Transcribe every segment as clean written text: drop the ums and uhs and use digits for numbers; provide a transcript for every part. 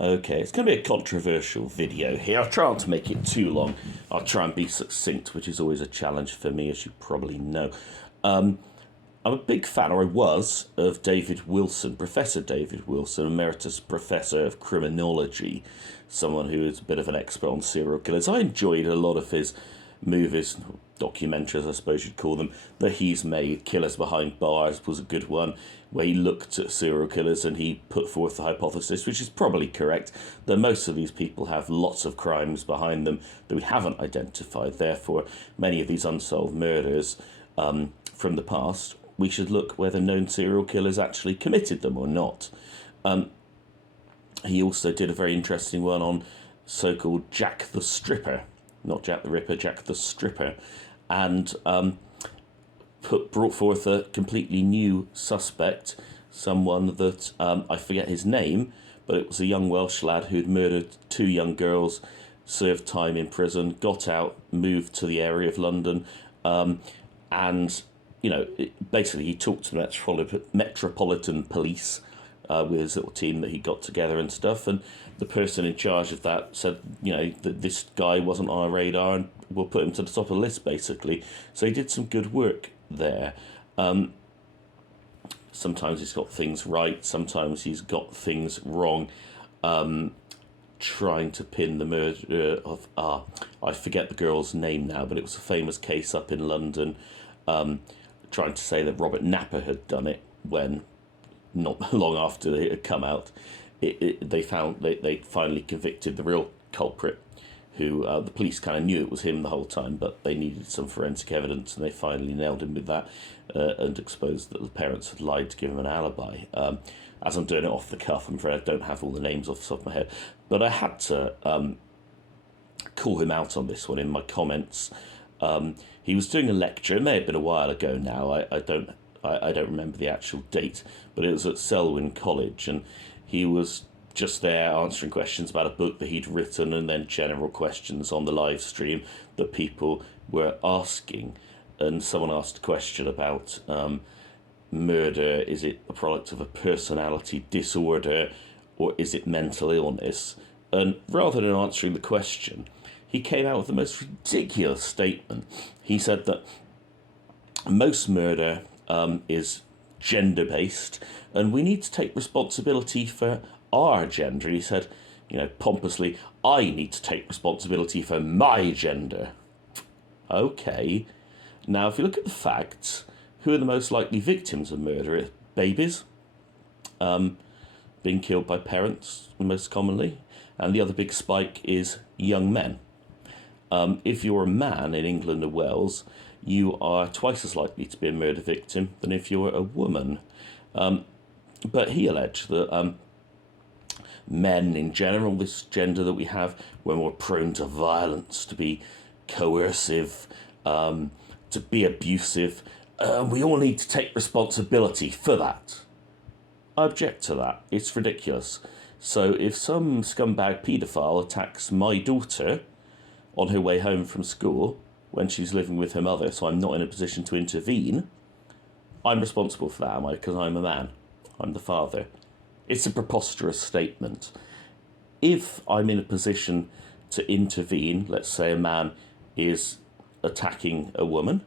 Okay, it's going to be a controversial video here. I'll try not to make it too long. I'll try and be succinct, which is always a challenge for me, as you probably know. I'm a big fan, or I was, of David Wilson, Professor David Wilson, Emeritus Professor of Criminology, someone who is a bit of an expert on serial killers. I enjoyed a lot of his movies, documentaries, I suppose you'd call them, that he's made. Killers Behind Bars was a good one, where he looked at serial killers and he put forth the hypothesis, which is probably correct, that most of these people have lots of crimes behind them that we haven't identified. Therefore, many of these unsolved murders from the past, we should look whether known serial killers actually committed them or not. He also did a very interesting one on so-called Jack the Stripper, not Jack the Ripper, Jack the Stripper, and brought forth a completely new suspect, someone that I forget his name, but it was a young Welsh lad who'd murdered two young girls, served time in prison, got out, moved to the area of London, and basically he talked to the Metropolitan Police with his little team that he got together and stuff, and the person in charge of that said, that this guy wasn't on our radar and we'll put him to the top of the list, basically. So he did some good work there. Sometimes he's got things right, sometimes he's got things wrong. Trying to pin the murder of, I forget the girl's name now, but it was a famous case up in London, trying to say that Robert Napper had done it, when not long after it had come out, they finally convicted the real culprit, who the police kind of knew it was him the whole time, but they needed some forensic evidence, and they finally nailed him with that, and exposed that the parents had lied to give him an alibi. As I'm doing it off the cuff, I'm afraid I don't have all the names off the top of my head, but I had to call him out on this one in my comments. He was doing a lecture. It may have been a while ago now. I don't remember the actual date, but it was at Selwyn College, and he was just there answering questions about a book that he'd written, and then general questions on the live stream that people were asking. And someone asked a question about murder. Is it a product of a personality disorder, or is it mental illness? And rather than answering the question, he came out with the most ridiculous statement. He said that most murder is gender-based, and we need to take responsibility for our gender. He said, pompously, I need to take responsibility for my gender. Okay. Now, if you look at the facts, who are the most likely victims of murder? Babies, being killed by parents most commonly, and the other big spike is young men. If you're a man in England or Wales, you are twice as likely to be a murder victim than if you're a woman. But he alleged that men in general, this gender that we have, we're more prone to violence, to be coercive, to be abusive. We all need to take responsibility for that. I object to that. It's ridiculous. So if some scumbag paedophile attacks my daughter on her way home from school when she's living with her mother, so I'm not in a position to intervene, I'm responsible for that, am I? Because I'm a man. I'm the father. It's a preposterous statement. If I'm in a position to intervene, let's say a man is attacking a woman,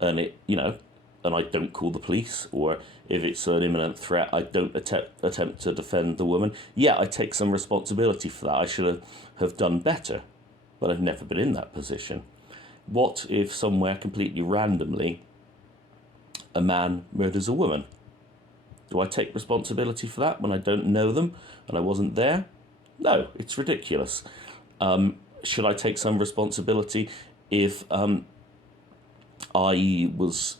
and and I don't call the police, or if it's an imminent threat, I don't attempt to defend the woman. Yeah, I take some responsibility for that. I should have done better, but I've never been in that position. What if somewhere completely randomly a man murders a woman? Do I take responsibility for that when I don't know them and I wasn't there? No, it's ridiculous. Should I take some responsibility if I was,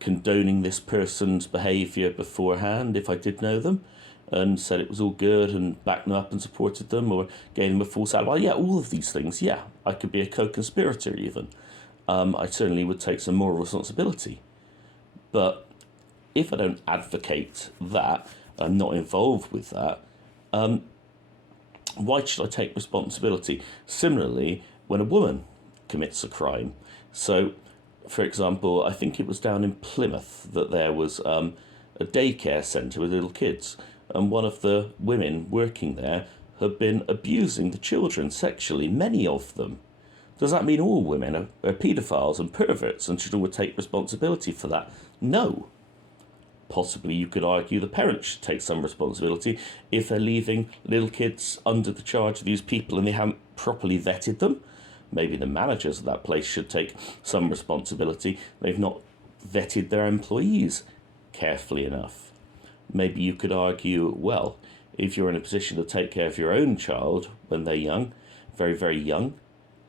condoning this person's behaviour beforehand, if I did know them, and said it was all good and backed them up and supported them, or gave them a false alibi? Yeah, all of these things, yeah. I could be a co-conspirator even. I certainly would take some moral responsibility. But if I don't advocate that, I'm not involved with that, why should I take responsibility? Similarly, when a woman commits a crime. So, for example, I think it was down in Plymouth that there was a daycare centre with little kids, and one of the women working there had been abusing the children sexually, many of them. Does that mean all women are paedophiles and perverts and should all take responsibility for that? No. Possibly you could argue the parents should take some responsibility if they're leaving little kids under the charge of these people and they haven't properly vetted them. Maybe the managers of that place should take some responsibility. They've not vetted their employees carefully enough. Maybe you could argue, well, if you're in a position to take care of your own child when they're young, very, very young,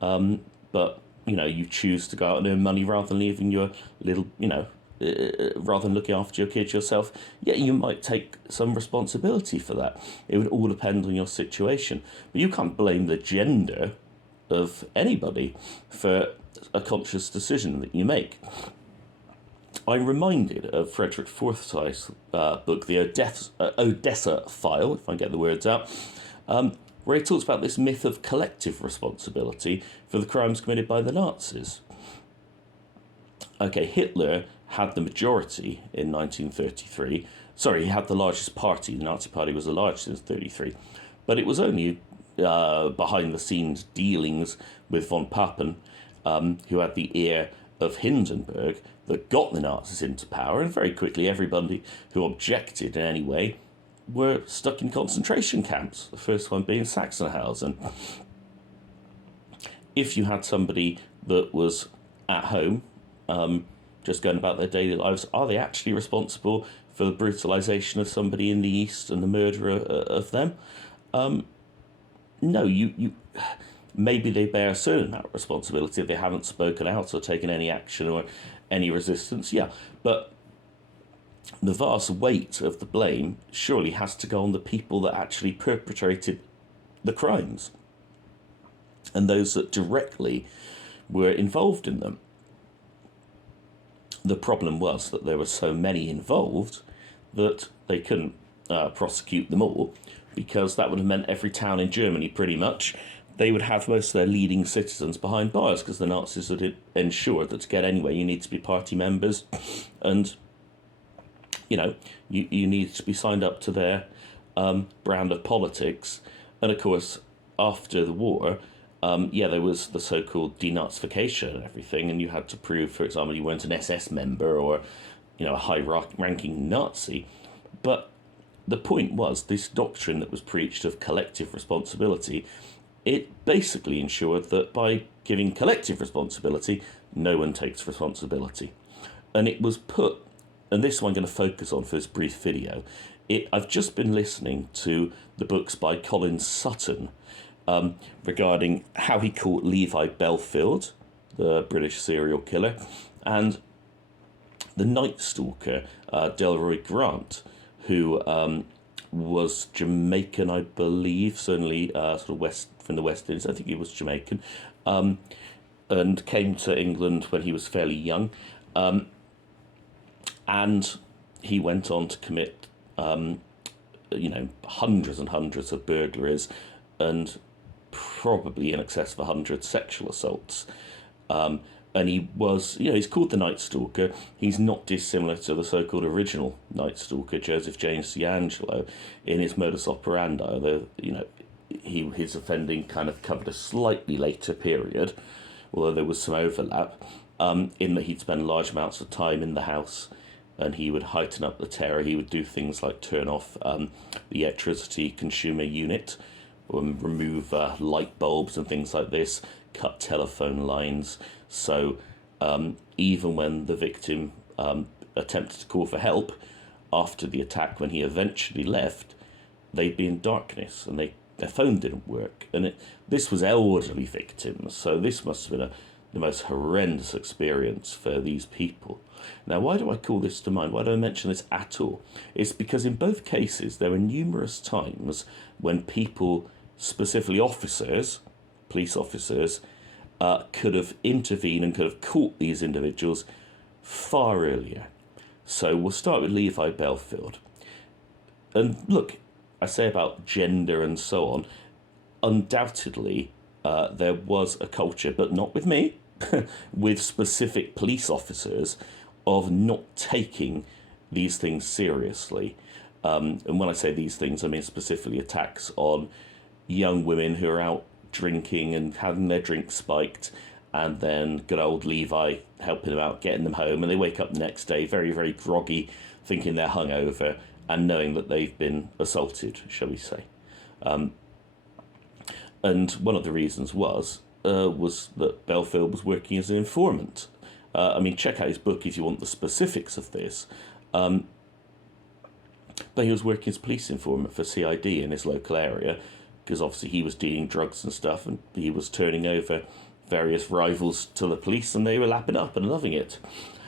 but, you choose to go out and earn money rather than leaving your little, rather than looking after your kids yourself, yeah, you might take some responsibility for that. It would all depend on your situation. But you can't blame the gender of anybody for a conscious decision that you make. I'm reminded of Frederick Forsyth's book, The Odessa File, if I get the words out, where he talks about this myth of collective responsibility for the crimes committed by the Nazis. Okay, Hitler had the majority in 1933. Sorry, he had the largest party. The Nazi Party was the largest in 1933. But it was only behind-the-scenes dealings with von Papen, who had the ear of Hindenburg, that got the Nazis into power, and very quickly everybody who objected in any way were stuck in concentration camps, the first one being Sachsenhausen. If you had somebody that was at home, just going about their daily lives, are they actually responsible for the brutalisation of somebody in the East and the murder of them? No, you maybe they bear a certain amount of responsibility if they haven't spoken out or taken any action or any resistance, yeah. But the vast weight of the blame surely has to go on the people that actually perpetrated the crimes and those that directly were involved in them. The problem was that there were so many involved that they couldn't prosecute them all, because that would have meant every town in Germany, pretty much, they would have most of their leading citizens behind bars, because the Nazis had ensured that to get anywhere you need to be party members, and you need to be signed up to their brand of politics. And of course, after the war, there was the so-called denazification and everything, and you had to prove, for example, you weren't an SS member or a high-ranking Nazi. But the point was, this doctrine that was preached of collective responsibility, it basically ensured that by giving collective responsibility, no one takes responsibility. And it was put, and this one I'm going to focus on for this brief video, I've just been listening to the books by Colin Sutton regarding how he caught Levi Belfield, the British serial killer, and the Night Stalker, Delroy Grant, who was Jamaican, I believe, certainly sort of from the West Indies. I think he was Jamaican, and came to England when he was fairly young, and he went on to commit, hundreds and hundreds of burglaries, and probably in excess of 100 sexual assaults. And he was, he's called the Night Stalker. He's not dissimilar to the so-called original Night Stalker, Joseph James D'Angelo, in his modus operandi. Although, his offending kind of covered a slightly later period, although there was some overlap, in that he'd spend large amounts of time in the house, and he would heighten up the terror. He would do things like turn off the electricity consumer unit, remove light bulbs and things like this, cut telephone lines. So even when the victim attempted to call for help after the attack, when he eventually left, they'd be in darkness and their phone didn't work. And this was elderly victims, so this must have been the most horrendous experience for these people. Now, why do I call this to mind? Why do I mention this at all? It's because in both cases there were numerous times when people, specifically officers, police officers, could have intervened and could have caught these individuals far earlier. So we'll start with Levi Belfield. And look, I say about gender and so on, undoubtedly there was a culture, but not with me, with specific police officers, of not taking these things seriously. And when I say these things, I mean specifically attacks on young women who are out drinking and having their drink spiked, and then good old Levi helping them out, getting them home, and they wake up the next day very, very groggy, thinking they're hungover, and knowing that they've been assaulted, shall we say. And one of the reasons was that Belfield was working as an informant. I mean, check out his book if you want the specifics of this. But he was working as police informant for CID in his local area, because obviously he was dealing drugs and stuff, and he was turning over various rivals to the police, and they were lapping up and loving it.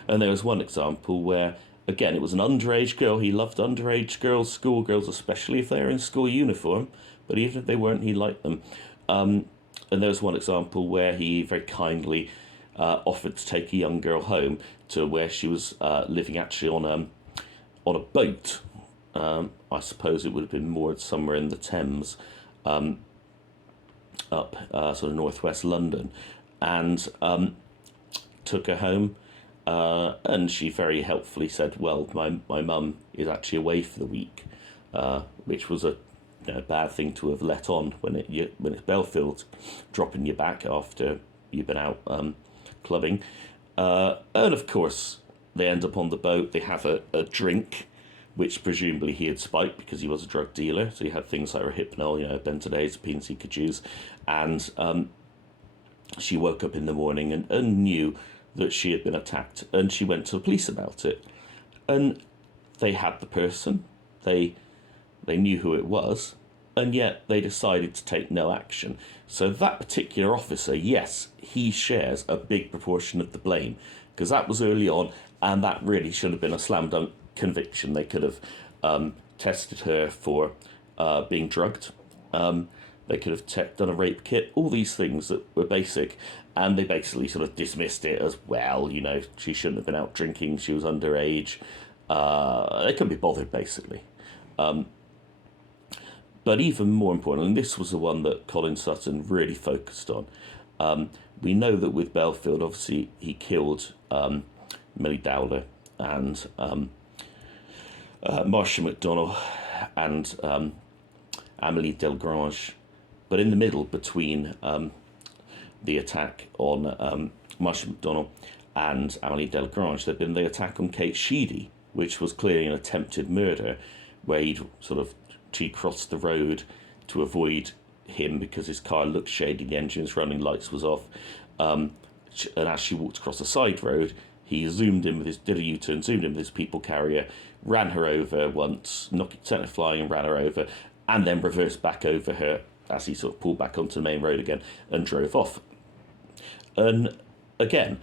And there was one example where, again, it was an underage girl. He loved underage girls, schoolgirls, especially if they were in school uniform, but even if they weren't, he liked them. And there was one example where he very kindly offered to take a young girl home to where she was living actually on a boat. I suppose it would have been moored somewhere in the Thames, up sort of northwest London, and took her home. And she very helpfully said, "Well, my mum is actually away for the week," which was a bad thing to have let on when it's Belfield dropping you back after you've been out clubbing. And of course, they end up on the boat. They have a drink, which presumably he had spiked because he was a drug dealer. So he had things like Rohypnol, benzodiazepines he could use. And she woke up in the morning and knew that she had been attacked. And she went to the police about it. And they had the person. They knew who it was. And yet they decided to take no action. So that particular officer, yes, he shares a big proportion of the blame, because that was early on, and that really should have been a slam dunk conviction. They could have tested her for being drugged. They could have done a rape kit, all these things that were basic, and they basically sort of dismissed it as, well, she shouldn't have been out drinking, she was underage. They couldn't be bothered, basically. But even more important, and this was the one that Colin Sutton really focused on, we know that with Belfield, obviously, he killed Millie Dowler and Marcia McDonnell and Amélie Delgrange. But in the middle, between the attack on Marcia McDonnell and Amélie Delgrange, there'd been the attack on Kate Sheedy, which was clearly an attempted murder, where she crossed the road to avoid him because his car looked shady, the engine was running, lights was off. And as she walked across the side road, he did a U-turn, zoomed in with his people carrier, ran her over once, sent her flying and ran her over, and then reversed back over her as he sort of pulled back onto the main road again and drove off. And again,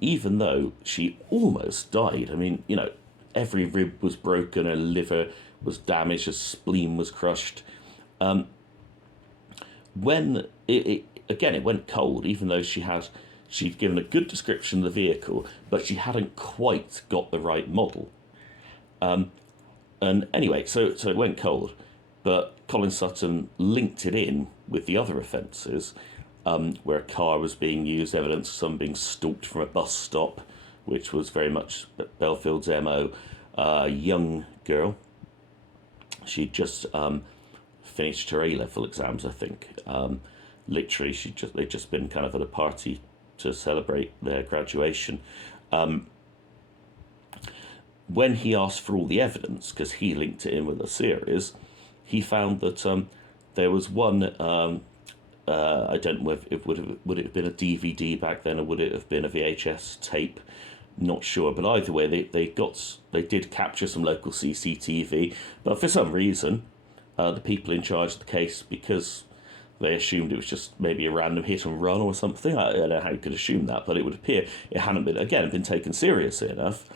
even though she almost died, I mean, every rib was broken, her liver was damaged, her spleen was crushed. When it went cold, even though she'd given a good description of the vehicle, but she hadn't quite got the right model. And anyway, so it went cold, but Colin Sutton linked it in with the other offences, where a car was being used, evidence of someone being stalked from a bus stop, which was very much Belfield's MO. A young girl. She'd just finished her A-level exams, I think. Literally, they'd just been kind of at a party to celebrate their graduation. When he asked for all the evidence, because he linked it in with a series, he found that there was one. I don't know if would it have been a DVD back then, or would it have been a VHS tape? Not sure, but either way, they did capture some local CCTV, but for some reason, the people in charge of the case, because they assumed it was just maybe a random hit and run or something. I don't know how you could assume that, but it would appear it hadn't been taken seriously enough.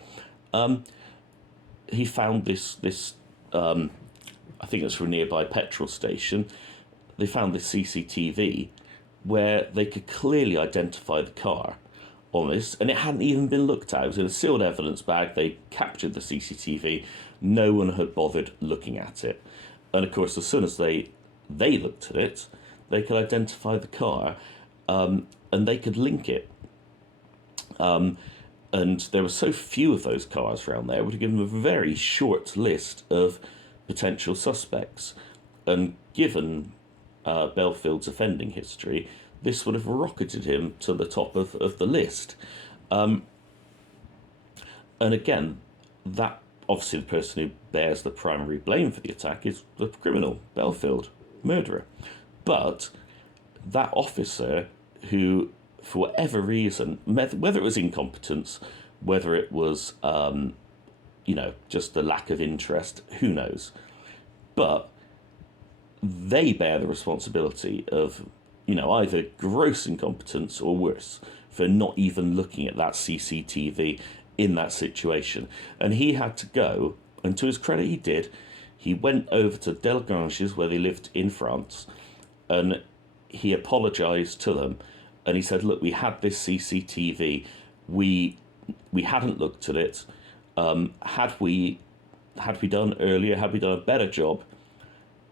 He found this I think it was from a nearby petrol station. They found this CCTV where they could clearly identify the car on this, and it hadn't even been looked at. It was in a sealed evidence bag. They captured the CCTV. No one had bothered looking at it. And of course, as soon as they looked at it, they could identify the car, and they could link it. And there were so few of those cars around there, it would have given them a very short list of potential suspects. And given Belfield's offending history, this would have rocketed him to the top of the list. And again, that obviously the person who bears the primary blame for the attack is the criminal, Belfield, murderer. But that officer who, for whatever reason, whether it was incompetence, whether it was, just the lack of interest, who knows? But they bear the responsibility of, either gross incompetence or worse, for not even looking at that CCTV in that situation. And he had to go, and to his credit, he did. He went over to Delagrange's, where they lived in France, and he apologised to them. And he said, look, we had this CCTV. We hadn't looked at it. Had we done earlier, had we done a better job,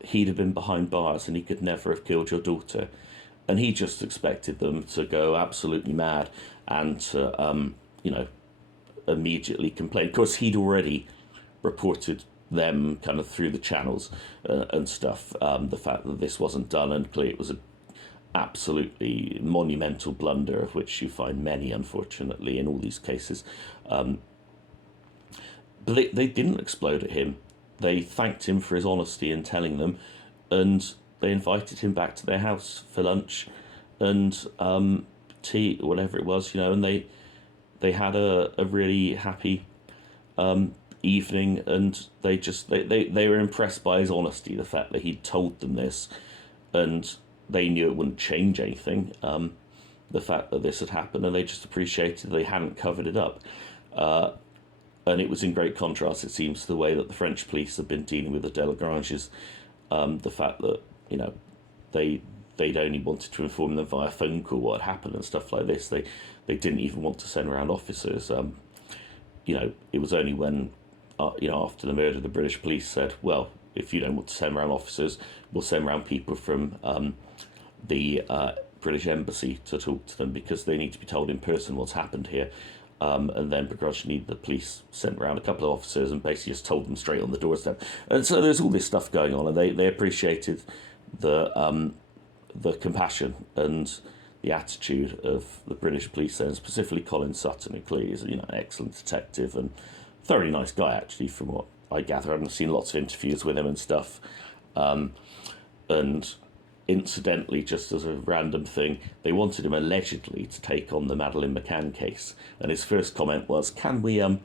he'd have been behind bars and he could never have killed your daughter. And he just expected them to go absolutely mad and to, immediately complain. Of course, he'd already reported them kind of through the channels and stuff, the fact that this wasn't done, and clearly it was an absolutely monumental blunder, of which you find many, unfortunately, in all these cases. But they didn't explode at him. They thanked him for his honesty in telling them, and they invited him back to their house for lunch and tea, or whatever it was, and they had a really happy evening, and they were impressed by his honesty, the fact that he'd told them this, and they knew it wouldn't change anything, the fact that this had happened, and they just appreciated they hadn't covered it up. And it was in great contrast, it seems, to the way that the French police have been dealing with the Delagranges. The fact that, they'd only wanted to inform them via phone call what had happened and stuff like this. They didn't even want to send around officers. It was only when, after the murder, the British police said, well, if you don't want to send around officers, we'll send around people from the British embassy to talk to them, because they need to be told in person what's happened here. And then begrudgingly the police sent around a couple of officers and basically just told them straight on the doorstep. And so there's all this stuff going on, and they appreciated the compassion and the attitude of the British police, and specifically Colin Sutton, who clearly is an excellent detective and thoroughly nice guy, actually, from what I gather. I've seen lots of interviews with him and stuff. And incidentally, just as a random thing, they wanted him allegedly to take on the Madeleine McCann case, and his first comment was, "Can we? I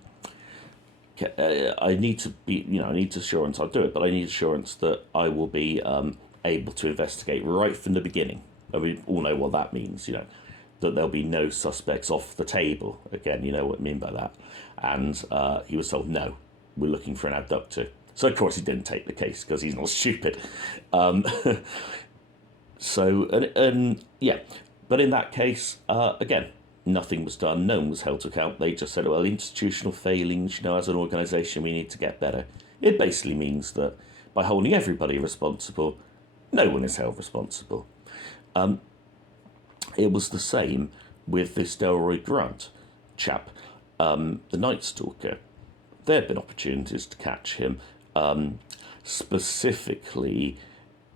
need to be, I need assurance. I'll do it, but I need assurance that I will be able to investigate right from the beginning." And we all know what that means, that there'll be no suspects off the table. Again, you know what I mean by that. And he was told, "No, we're looking for an abductor." So of course he didn't take the case, because he's not stupid. So, and yeah, but in that case, again, nothing was done. No one was held to account. They just said, well, institutional failings, as an organisation, we need to get better. It basically means that by holding everybody responsible, no one is held responsible. It was the same with this Delroy Grant chap, the Night Stalker. There had been opportunities to catch him. Specifically,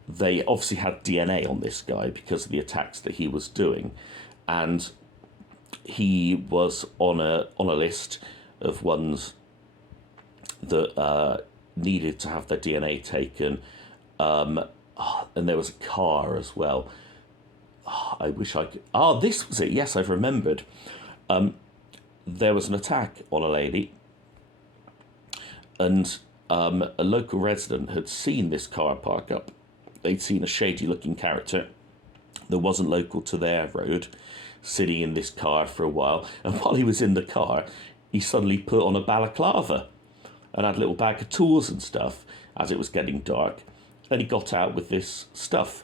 they obviously had DNA on this guy because of the attacks that he was doing, and he was on a list of ones that needed to have their DNA taken, and there was a car as well. I wish I could. This was it. Yes, I've remembered. There was an attack on a lady, and a local resident had seen this car park up. They'd seen a shady-looking character that wasn't local to their road sitting in this car for a while. And while he was in the car, he suddenly put on a balaclava and had a little bag of tools and stuff as it was getting dark. And he got out with this stuff.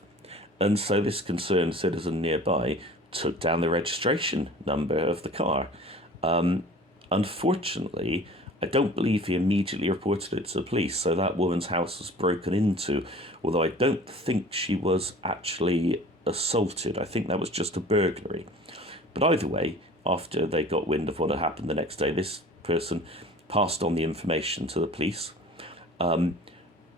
And so this concerned citizen nearby took down the registration number of the car. Unfortunately, I don't believe he immediately reported it to the police, so that woman's house was broken into, although I don't think she was actually assaulted. I think that was just a burglary. But either way, after they got wind of what had happened the next day, this person passed on the information to the police.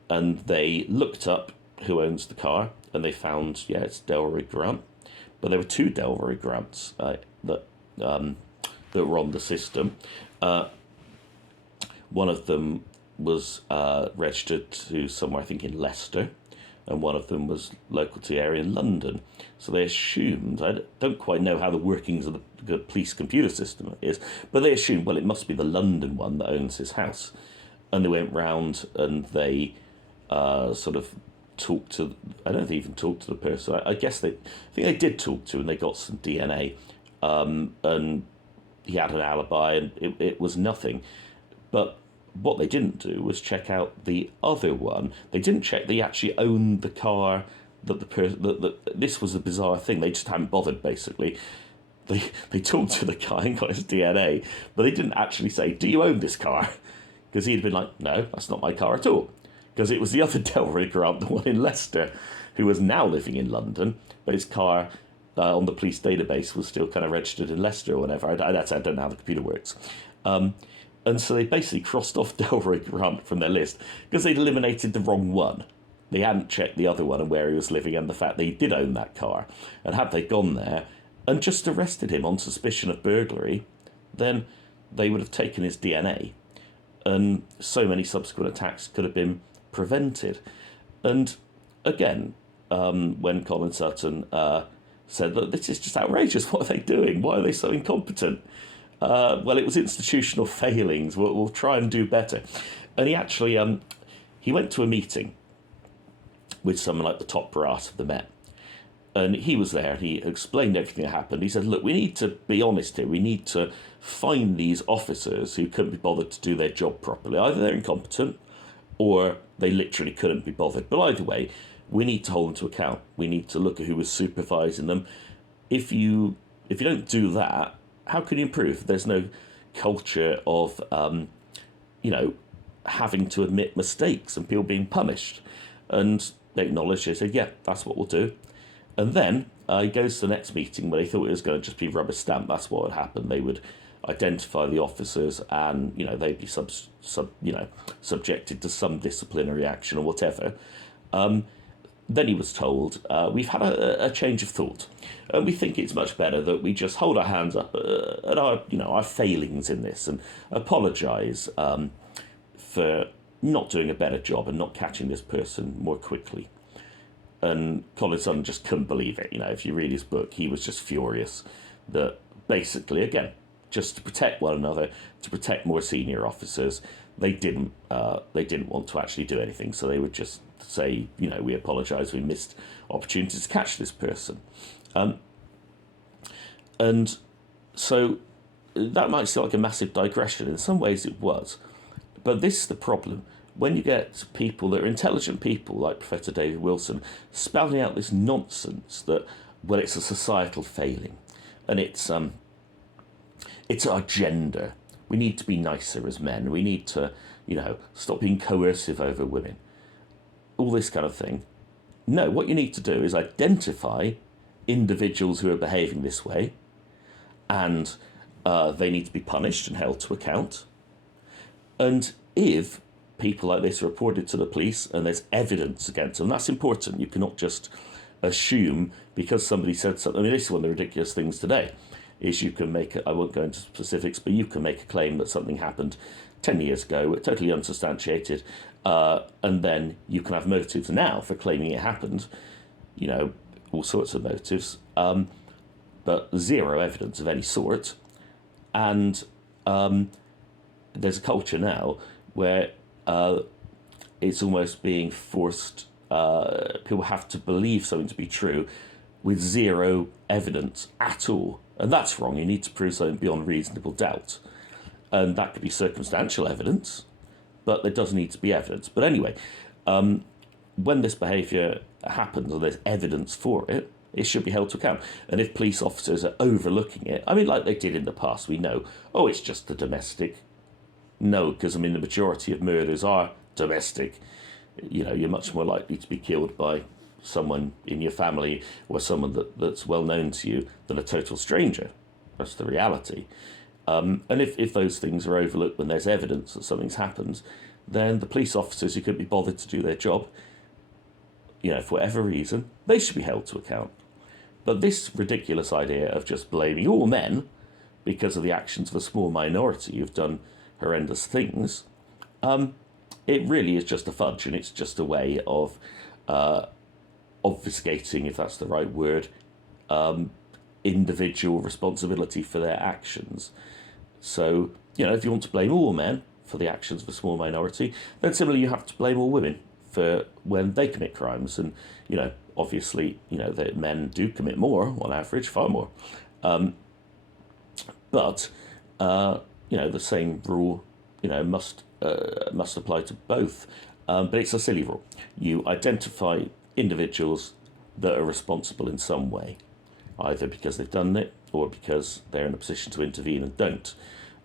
and they looked up who owns the car, and they found, yeah, it's Delroy Grant. But there were two Delroy Grants um, that were on the system. One of them was registered to somewhere, I think, in Leicester, and one of them was local to the area in London. So they assumed, I don't quite know how the workings of the police computer system is, but they assumed, well, it must be the London one that owns his house. And they went round and they sort of talked to, I don't think they even talked to the person. I guess I think they did talk to, and they got some DNA. And he had an alibi, and it was nothing. But what they didn't do was check out the other one. They didn't check they actually owned the car that the person. This was a bizarre thing. They just hadn't bothered. Basically, they talked to the guy and got his DNA, but they didn't actually say, "Do you own this car?" Because he'd been like, "No, that's not my car at all." Because it was the other Delroy Grant, the one in Leicester, who was now living in London, but his car on the police database was still kind of registered in Leicester or whatever. I don't know how the computer works. And so they basically crossed off Delroy Grant from their list because they'd eliminated the wrong one. They hadn't checked the other one and where he was living and the fact that he did own that car. And had they gone there and just arrested him on suspicion of burglary, then they would have taken his DNA. And so many subsequent attacks could have been prevented. And again, when Colin Sutton said, look, this is just outrageous. What are they doing? Why are they so incompetent? Well, it was institutional failings. We'll try and do better. And he actually, he went to a meeting with someone like the top brass of the Met. And he was there, and he explained everything that happened. He said, look, we need to be honest here. We need to find these officers who couldn't be bothered to do their job properly. Either they're incompetent or they literally couldn't be bothered. But either way, we need to hold them to account. We need to look at who was supervising them. If you don't do that, how can you improve? There's no culture of, having to admit mistakes and people being punished. And they acknowledged, they said, yeah, that's what we'll do. And then he goes to the next meeting where they thought it was going to just be rubber stamp. That's what would happen. They would identify the officers and, they'd be subjected to some disciplinary action or whatever. Then he was told, we've had a change of thought, and we think it's much better that we just hold our hands up at our failings in this and apologise for not doing a better job and not catching this person more quickly. And Colin Sutton just couldn't believe it. If you read his book, he was just furious that basically, again, just to protect one another, to protect more senior officers, they didn't want to actually do anything. So they would just say, we apologise, we missed opportunities to catch this person. And so that might seem like a massive digression. In some ways it was. But this is the problem. When you get people that are intelligent people, like Professor David Wilson, spouting out this nonsense that, well, it's a societal failing, and it's our gender. We need to be nicer as men. We need to, stop being coercive over women. All this kind of thing. No, what you need to do is identify individuals who are behaving this way, and they need to be punished and held to account. And if people like this are reported to the police and there's evidence against them, that's important. You cannot just assume because somebody said something. I mean, this is one of the ridiculous things today, is you can make, I won't go into specifics, but you can make a claim that something happened 10 years ago, totally unsubstantiated, and then you can have motives now for claiming it happened, all sorts of motives, but zero evidence of any sort. And there's a culture now where it's almost being forced, people have to believe something to be true with zero evidence at all. And that's wrong. You need to prove something beyond reasonable doubt. And that could be circumstantial evidence, but there does need to be evidence. But anyway, when this behaviour happens or there's evidence for it, it should be held to account. And if police officers are overlooking it, like they did in the past, we know, it's just the domestic. No, because the majority of murders are domestic. You're much more likely to be killed by someone in your family or someone that's well known to you than a total stranger. That's the reality. And if those things are overlooked when there's evidence that something's happened, then the police officers who couldn't be bothered to do their job, for whatever reason, they should be held to account. But this ridiculous idea of just blaming all men because of the actions of a small minority who've done horrendous things, it really is just a fudge, and it's just a way of obfuscating, if that's the right word, individual responsibility for their actions. So, if you want to blame all men for the actions of a small minority, then similarly you have to blame all women for when they commit crimes. And, obviously, that men do commit more on average, far more. But the same rule, must apply to both. But it's a silly rule. You identify individuals that are responsible in some way, either because they've done it or because they're in a position to intervene and don't.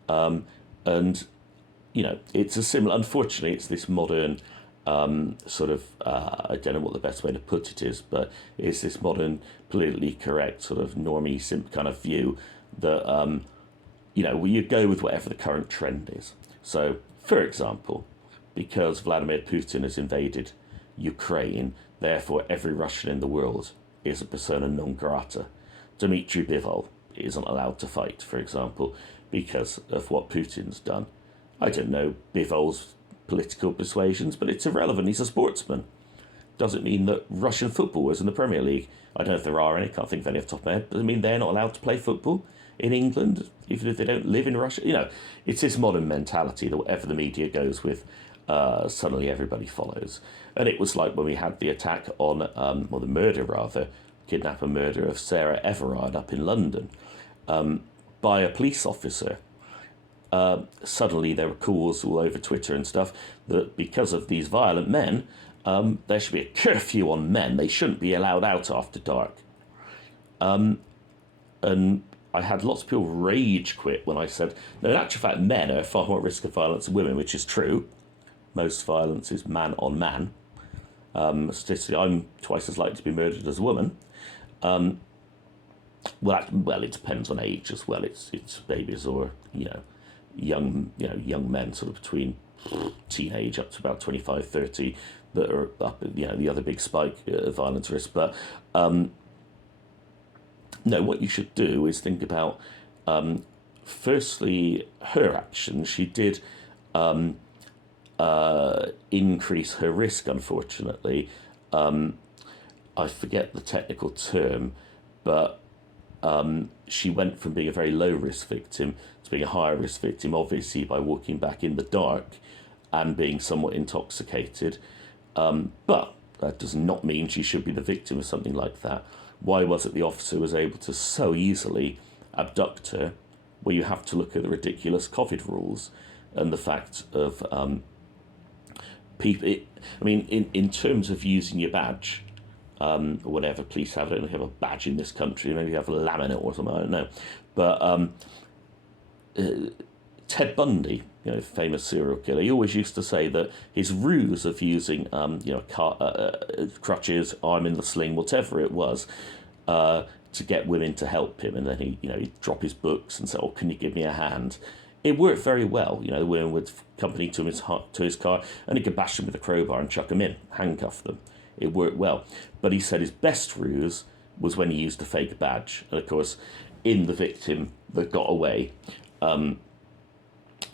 And it's a similar. Unfortunately, it's this modern sort of. I don't know what the best way to put it is, but it's this modern politically correct sort of normie simp kind of view that you go with whatever the current trend is. So, for example, because Vladimir Putin has invaded Ukraine, therefore every Russian in the world is a persona non grata. Dmitry Bivol isn't allowed to fight, for example, because of what Putin's done. I don't know Bivol's political persuasions, but it's irrelevant. He's a sportsman. Doesn't mean that Russian footballers in the Premier League, I don't know if there are any, can't think of any off the top of my head, doesn't mean they're not allowed to play football in England, even if they don't live in Russia. It's this modern mentality that whatever the media goes with, suddenly everybody follows. And it was like when we had the attack on, the murder rather, kidnap and murder of Sarah Everard up in London by a police officer. Suddenly there were calls all over Twitter and stuff that because of these violent men, there should be a curfew on men. They shouldn't be allowed out after dark. And I had lots of people rage quit when I said, no, in actual fact, men are far more at risk of violence than women, which is true. Most violence is man on man. Statistically, I'm twice as likely to be murdered as a woman. Well, it depends on age as well. It's babies or young men, sort of between teenage up to about 25, 30, that are up at the other big spike of violence risk. But no, what you should do is think about firstly her actions. She did increase her risk, unfortunately. I forget the technical term, but she went from being a very low risk victim to being a higher risk victim, obviously by walking back in the dark and being somewhat intoxicated. But that does not mean she should be the victim of something like that. Why was it the officer was able to so easily abduct her? Well, you have to look at the ridiculous COVID rules and the fact of people. In terms of using your badge, or whatever police have. I don't know if you have a badge in this country. Maybe you have a laminate or something. I don't know. But Ted Bundy, famous serial killer, he always used to say that his ruse of using, crutches, arm in the sling, whatever it was, to get women to help him, and then he'd drop his books and say, "Oh, can you give me a hand?" It worked very well. The women would accompany to his car, and he could bash them with a crowbar and chuck them in, handcuff them. It worked well. But he said his best ruse was when he used a fake badge. And of course, in The Victim That Got Away, the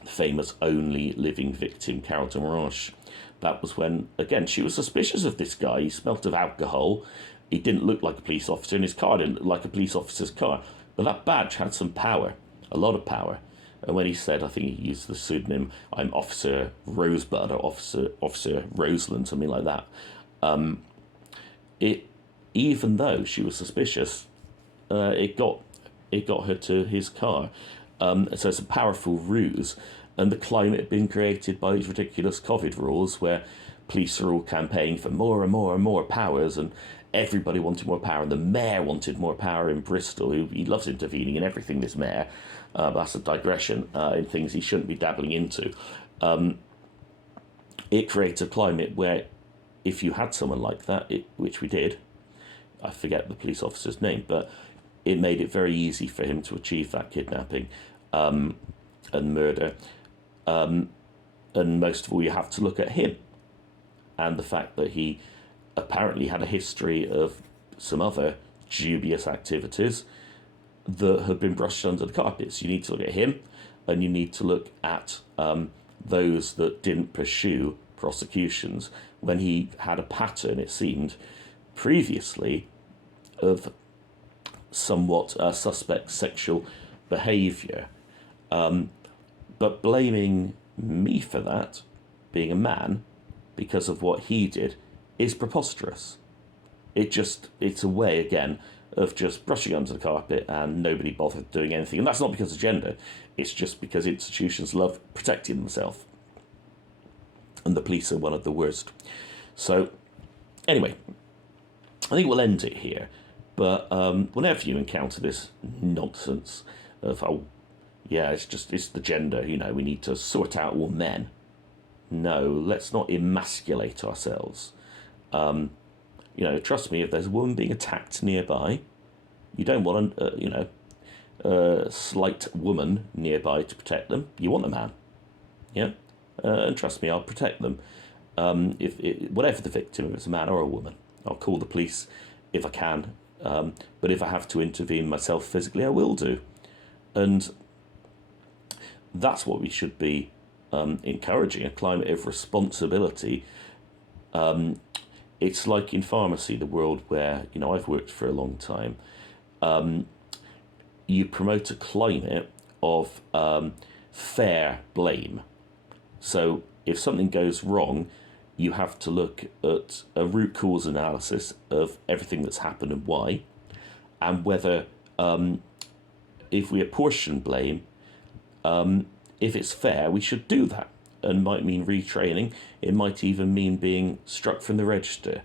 famous only living victim, Carlton Roche, that was when, again, she was suspicious of this guy. He smelt of alcohol. He didn't look like a police officer, and his car didn't look like a police officer's car. But that badge had some power, a lot of power. And when he said, I think he used the pseudonym, I'm Officer Rosebud or Officer Roseland, something like that. Even though she was suspicious, it got her to his car. So it's a powerful ruse, and the climate had been created by these ridiculous COVID rules where police are all campaigning for more and more and more powers, and everybody wanted more power, and the mayor wanted more power in Bristol. He loves intervening in everything, this mayor. But that's a digression in things he shouldn't be dabbling into. It creates a climate where if you had someone like that, which we did, I forget the police officer's name, but it made it very easy for him to achieve that kidnapping and murder. And And most of all, you have to look at him and the fact that he apparently had a history of some other dubious activities that have been brushed under the carpet. So you need to look at him, and you need to look at those that didn't pursue prosecutions when he had a pattern, it seemed, previously of somewhat suspect sexual behaviour. But blaming me for that, being a man, because of what he did, is preposterous. It's a way, again, of just brushing under the carpet and nobody bothered doing anything. And that's not because of gender, it's just because institutions love protecting themselves. And the police are one of the worst. So, anyway, I think we'll end it here. But whenever you encounter this nonsense of, oh, yeah, it's the gender, we need to sort out all men. No, let's not emasculate ourselves. Trust me, if there's a woman being attacked nearby, you don't want a slight woman nearby to protect them. You want a man, yeah. And trust me, I'll protect them. Whatever the victim, if it's a man or a woman, I'll call the police if I can. But if I have to intervene myself physically, I will do. And that's what we should be encouraging, a climate of responsibility. It's like in pharmacy, the world where, I've worked for a long time. You promote a climate of fair blame. So if something goes wrong, you have to look at a root cause analysis of everything that's happened and why, and whether, if we apportion blame, if it's fair, we should do that. And might mean retraining. It might even mean being struck from the register,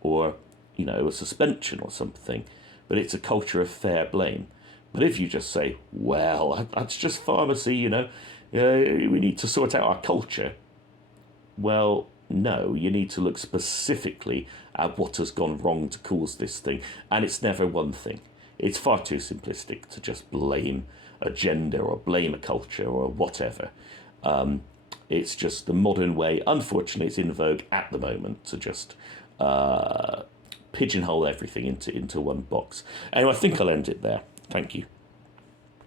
or a suspension or something. But it's a culture of fair blame. But if you just say, well, that's just pharmacy, we need to sort out our culture. Well, no, you need to look specifically at what has gone wrong to cause this thing. And it's never one thing. It's far too simplistic to just blame a gender or blame a culture or whatever. It's just the modern way. Unfortunately, it's in vogue at the moment to just pigeonhole everything into one box. Anyway, I think I'll end it there. Thank you.